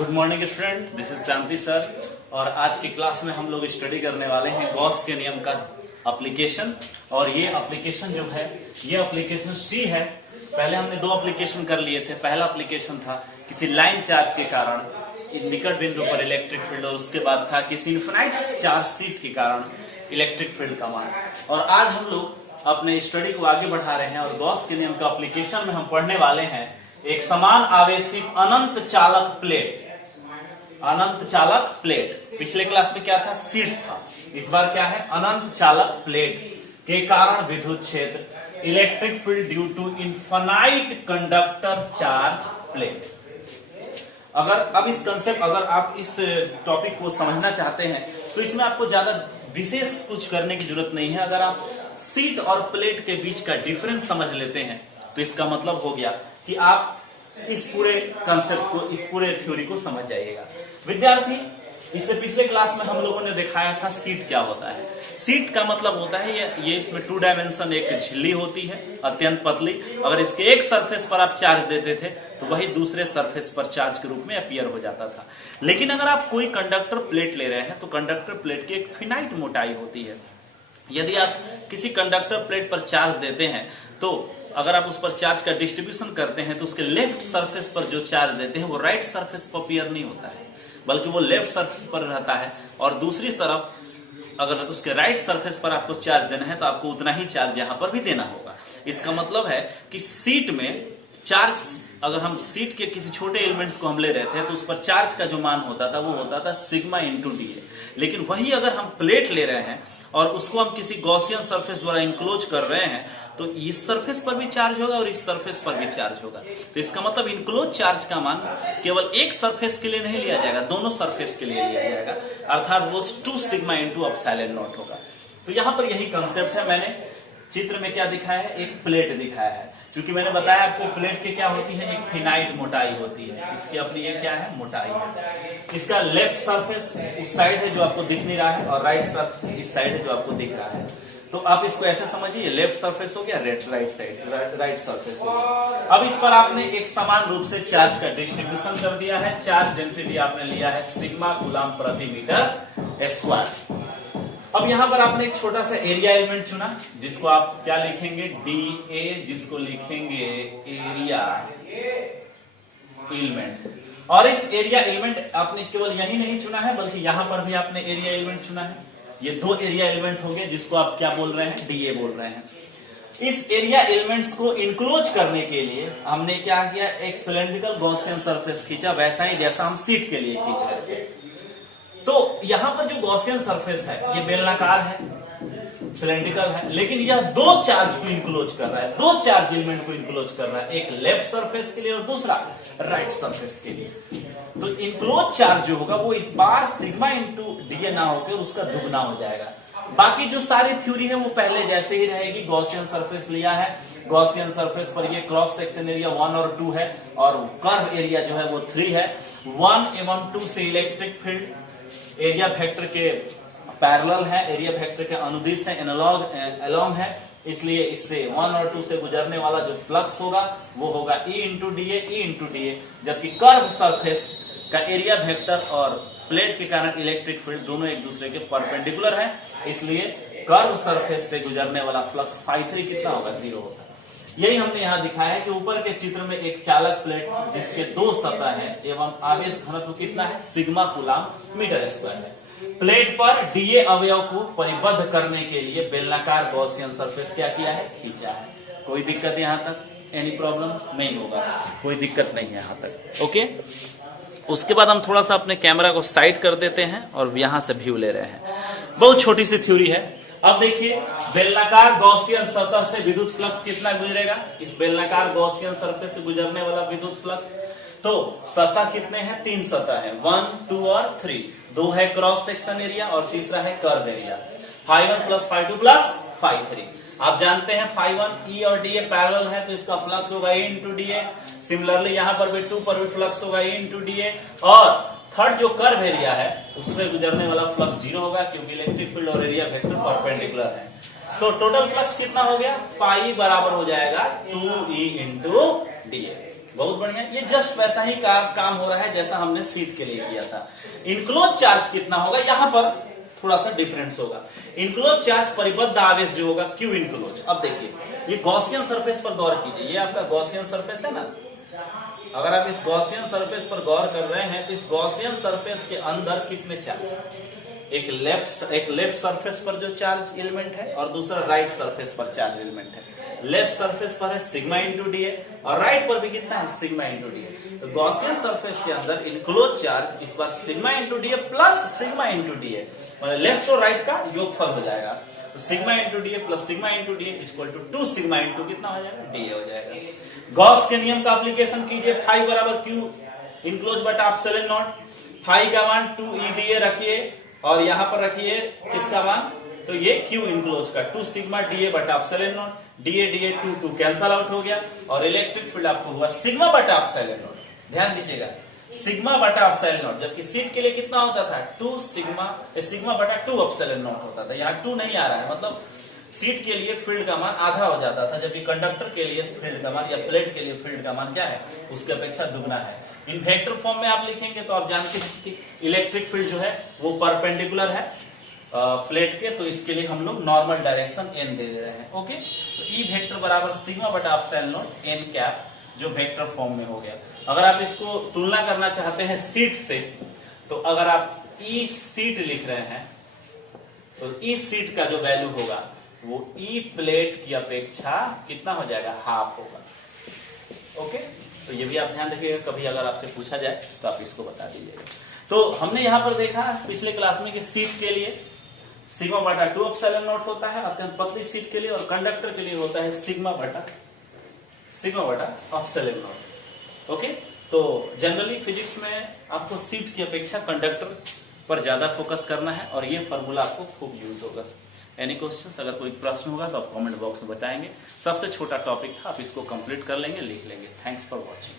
Good morning student, this is क्रांति sir. और आज की क्लास में हम लोग स्टडी करने वाले हैं गॉस के नियम का एप्लीकेशन। और ये एप्लीकेशन जो है ये एप्लीकेशन सी है। पहले हमने दो एप्लीकेशन कर लिए थे। पहला एप्लीकेशन था किसी लाइन चार्ज के कारण निकट बिंदु पर इलेक्ट्रिक फील्ड, और उसके बाद था किसी इनफिनाइट चार्ज शीट के कारण इलेक्ट्रिक फील्ड का मान। और आज हम लोग अपने स्टडी को आगे बढ़ा रहे हैं और गॉस के नियम का एप्लीकेशन में हम पढ़ने वाले हैं एक समान आवेशित अनंत चालक प्लेट। अनंत चालक प्लेट, पिछले क्लास में क्या था? शीट था। इस बार क्या है? अनंत चालक प्लेट के कारण विद्युत क्षेत्र electric field due to infinite conductor charge plate. अब इस कंसेप्ट, अगर आप इस टॉपिक को समझना चाहते हैं तो इसमें आपको ज्यादा विशेष कुछ करने की जरूरत नहीं है। अगर आप शीट और प्लेट के बीच का डिफरेंस समझ लेते हैं तो इसका मतलब हो गया कि आप इस पूरे कंसेप्ट को, इस पूरे थ्योरी को समझ जाइएगा। विद्यार्थी, इससे पिछले क्लास में हम लोगों ने दिखाया था शीट क्या होता है। शीट का मतलब होता है ये इसमें 2 डायमेंशन एक झिल्ली होती है, अत्यंत पतली। अगर इसके एक सरफेस पर आप चार्ज देते थे तो वही दूसरे सरफेस पर चार्ज के रूप में अपीयर हो जाता था। लेकिन अगर आप कोई कंडक्टर प्लेट ले रहे हैं तो कंडक्टर प्लेट की एक फिनाइट मोटाई होती है। यदि आप किसी कंडक्टर प्लेट पर चार्ज देते हैं तो अगर आप उस पर चार्ज का डिस्ट्रीब्यूशन करते हैं तो उसके लेफ्ट सरफेस पर जो चार्ज देते हैं वो राइट सरफेस पर अपीयर नहीं होता है, बल्कि वो लेफ्ट सरफेस पर रहता है। और दूसरी तरफ अगर उसके राइट सरफेस पर आपको चार्ज देना है तो आपको उतना ही चार्ज यहां पर भी देना होगा। इसका मतलब है कि शीट में चार्ज, अगर हम शीट के किसी छोटे एलिमेंट्स को हम ले रहे थे तो उस पर चार्ज का जो मान होता था वो होता था सिग्मा इंटू डी। लेकिन वही अगर हम प्लेट ले रहे हैं और उसको हम किसी गॉसियन सरफेस द्वारा इंक्लोज कर रहे हैं तो इस सरफेस पर भी चार्ज होगा और इस सरफेस पर भी चार्ज होगा। तो इसका मतलब इंक्लोज चार्ज का मान केवल एक सरफेस के लिए नहीं लिया जाएगा, दोनों सरफेस के लिए लिया जाएगा, अर्थात वो 2 सिग्मा इंटू एप्सिलॉन नॉट होगा। तो यहां पर यही कंसेप्ट है। मैंने चित्र में क्या दिखाया है? एक प्लेट दिखाया है। क्योंकि मैंने बताया आपको प्लेट की क्या होती है, एक फिनाइट मोटाई होती है। इसकी अपनी ये क्या है? मोटाई है। इसका लेफ्ट सरफेस उस साइड है जो आपको दिख नहीं रहा है और राइट सरफेस इस साइड है जो आपको दिख रहा है। तो आप इसको ऐसे समझिए, लेफ्ट सरफेस हो गया, राइट साइड राइट सरफेस हो गया। अब इस पर आपने एक समान रूप से चार्ज का डिस्ट्रीब्यूशन कर दिया है। चार्ज डेंसिटी आपने लिया है सिग्मा कूलम प्रति मीटर स्क्वायर। अब यहां पर आपने एक छोटा सा एरिया एलिमेंट चुना जिसको आप क्या लिखेंगे? DA, जिसको लिखेंगे एरिया एलिमेंट। और इस एरिया एलिमेंट आपने केवल यही नहीं चुना है बल्कि यहां पर भी आपने एरिया एलिमेंट चुना है। ये 2 एरिया एलिमेंट हो गए जिसको आप क्या बोल रहे हैं? DA बोल रहे हैं। इस एरिया एलिमेंट्स को इंक्लोज करने के लिए हमने क्या किया? एक सिलेंड्रिकल गॉसियन सरफेस खींचा, वैसा ही जैसा हम शीट के लिए खींच रहे थे। तो यहां पर जो गॉसियन सरफेस है ये बेलनाकार है, सिलेंड्रिकल है, लेकिन यह 2 चार्ज को इंक्लोज कर रहा है, 2 चार्ज एलिमेंट को इंक्लोज कर रहा है, एक लेफ्ट सरफेस के लिए और दूसरा राइट सरफेस के लिए। तो इंक्लोज चार्ज जो होगा वो इस बार सिग्मा इंटू डीए ना होकर उसका दुगना हो जाएगा। बाकी जो सारी थ्योरी है वो पहले जैसे ही रहेगी। गॉसियन सरफेस लिया है, गॉसियन सरफेस पर ये क्रॉस सेक्शन एरिया 1 और 2 है और कर्व एरिया जो है वो 3 है। 1 एवं 2 से इलेक्ट्रिक फील्ड एरिया वेक्टर के पैरेलल है, एरिया वेक्टर के अनुदिश है, एलोंग है, इसलिए इससे 1 और 2 से गुजरने वाला जो फ्लक्स होगा वो होगा E इंटू डीए। जबकि कर्व सरफेस का एरिया वेक्टर और प्लेट के कारण इलेक्ट्रिक फील्ड दोनों एक दूसरे के परपेंडिकुलर है, इसलिए कर्व सरफेस से गुजरने वाला फ्लक्स φ3 कितना होगा? 0 होगा। यही हमने यहाँ दिखाया है कि ऊपर के चित्र में एक चालक प्लेट जिसके 2 सतह है एवं आवेश घनत्व कितना है? सिग्मा कूलम मीटर स्क्वायर है। प्लेट पर डीए अवयव को परिबद्ध करने के लिए बेलनाकार गॉसियन सरफेस क्या किया है? खींचा है। कोई दिक्कत यहाँ तक? एनी प्रॉब्लम नहीं होगा, कोई दिक्कत नहीं है यहाँ तक। ओके, उसके बाद हम थोड़ा सा अपने कैमरा को साइड कर देते हैं और यहां से व्यू ले रहे हैं। बहुत छोटी सी थ्योरी है। अब देखिए, बेलनाकार गॉसियन सतह से विद्युत फ्लक्स कितना गुजरेगा? इस बेलनाकार गॉसियन सरफेस से गुजरने वाला विद्युत फ्लक्स, तो सतह कितने हैं? 3 सतह है, 1, 2 और 3। 2 है क्रॉस सेक्शन एरिया और तीसरा है कर्व एरिया। φ1 plus φ2 plus φ3। आप जानते हैं φ1 E और DA पैरेलल है तो इसका फ्लक्स होगा E इंटू DA। सिमिलरली यहां पर भी 2 पर भी फ्लक्स होगा E इंटू DA। और थर्ड जो कर्व एरिया है उसमें गुजरने वाला फ्लक्स 0 होगा क्योंकि इलेक्ट्रिक फील्ड और एरिया वेक्टर परपेंडिकुलर है। तो टोटल फ्लक्स कितना हो गया? φ बराबर हो जाएगा 2E इंटू DA। बहुत बढ़िया। ये जस्ट वैसा ही काम हो रहा है जैसा हमने सीट के लिए किया था। इनक्लोज चार्ज कितना होगा, यहां पर थोड़ा सा डिफरेंस होगा। इनक्लोज चार्ज परिबद्ध आवेश जो होगा क्यू इनक्लोज। अब देखिए ये गॉसियन सरफेस पर गौर कीजिए, ये आपका गॉसियन सरफेस है ना। अगर आप इस गॉसियन सरफेस पर गौर कर रहे हैं तो इस गॉसियन सरफेस के अंदर कितने चार्ज, एक लेफ्ट सरफेस पर जो चार्ज एलिमेंट है और दूसरा राइट सरफेस पर चार्ज एलिमेंट है। लेफ्ट सरफेस पर है सिग्मा इंटू डी और राइट पर भी कितना है, सिग्मा इंटू डी। तो गॉसियन सरफेस के अंदर इनक्लोज चार्ज इस बार sigma into d plus sigma into d, मतलब लेफ्ट और राइट का योगफल हो जाएगा। तो sigma into d plus sigma into d equal to 2 sigma into कितना हो जाएगा, डी हो जाएगा। गॉस के नियम का एप्लीकेशन कीजिए, फाई बराबर क्यू इनक्लोज बटा एप्सिलॉन नॉट। फाई का मान 2 EDA रखिए और यहां पर रखिए किसका मान, तो ये क्यू इनक्लोज का 2 सिग्मा DA बटा epsilon not. DA 2 cancel out हो गया और इलेक्ट्रिक फील्ड आपको हुआ सिग्मा बटा एप्सिलॉन नॉट। ध्यान दीजिएगा सिग्मा बटा एप्सिलॉन नॉट, जबकि सीट के लिए कितना होता था 2 सिग्मा बटा 2 एप्सिलॉन नॉट होता था। यहाँ 2 नहीं आ रहा है, मतलब सीट के लिए फील्ड का मान आधा हो जाता था, जबकि कंडक्टर के लिए फील्ड का मान या प्लेट के लिए फील्ड का मान क्या है, उसकी अपेक्षा दुगना है। इन वेक्टर फॉर्म में आप लिखेंगे तो आप जानते हैं कि इलेक्ट्रिक फील्ड जो है वो परपेंडिकुलर है प्लेट के, तो इसके लिए हम लोग नॉर्मल डायरेक्शन n दे रहे हैं। ओके, तो ई वेक्टर बराबर सिग्मा बटा एप्सिलॉन नॉट n कैप, जो वेक्टर फॉर्म में हो गया। अगर आप इसको तुलना करना चाहते हैं सीट से, तो अगर आप ई सीट लिख रहे हैं तो ई सीट का जो वैल्यू होगा वो ई प्लेट की अपेक्षा कितना हो जाएगा, हाफ होगा। ओके, तो ये भी आप ध्यान रखिएगा, कभी अगर आपसे पूछा जाए तो आप इसको बता दीजिएगा। तो हमने यहां पर देखा पिछले क्लास में कि सीट के लिए सिग्मा बटा 2 एप्सिलॉन नॉट होता है अत्यंत पतली सीट के लिए, और कंडक्टर के लिए होता है सिग्मा बटा एप्सिलॉन नॉट। ओके, तो जनरली फिजिक्स में आपको सीट की अपेक्षा कंडक्टर पर ज्यादा फोकस करना है और ये फॉर्मूला आपको खूब यूज होगा। एनी क्वेश्चंस, अगर कोई प्रश्न होगा तो आप कमेंट बॉक्स में बताएंगे। सबसे छोटा टॉपिक था, आप इसको कंप्लीट कर लेंगे, लिख लेंगे। Thanks for watching.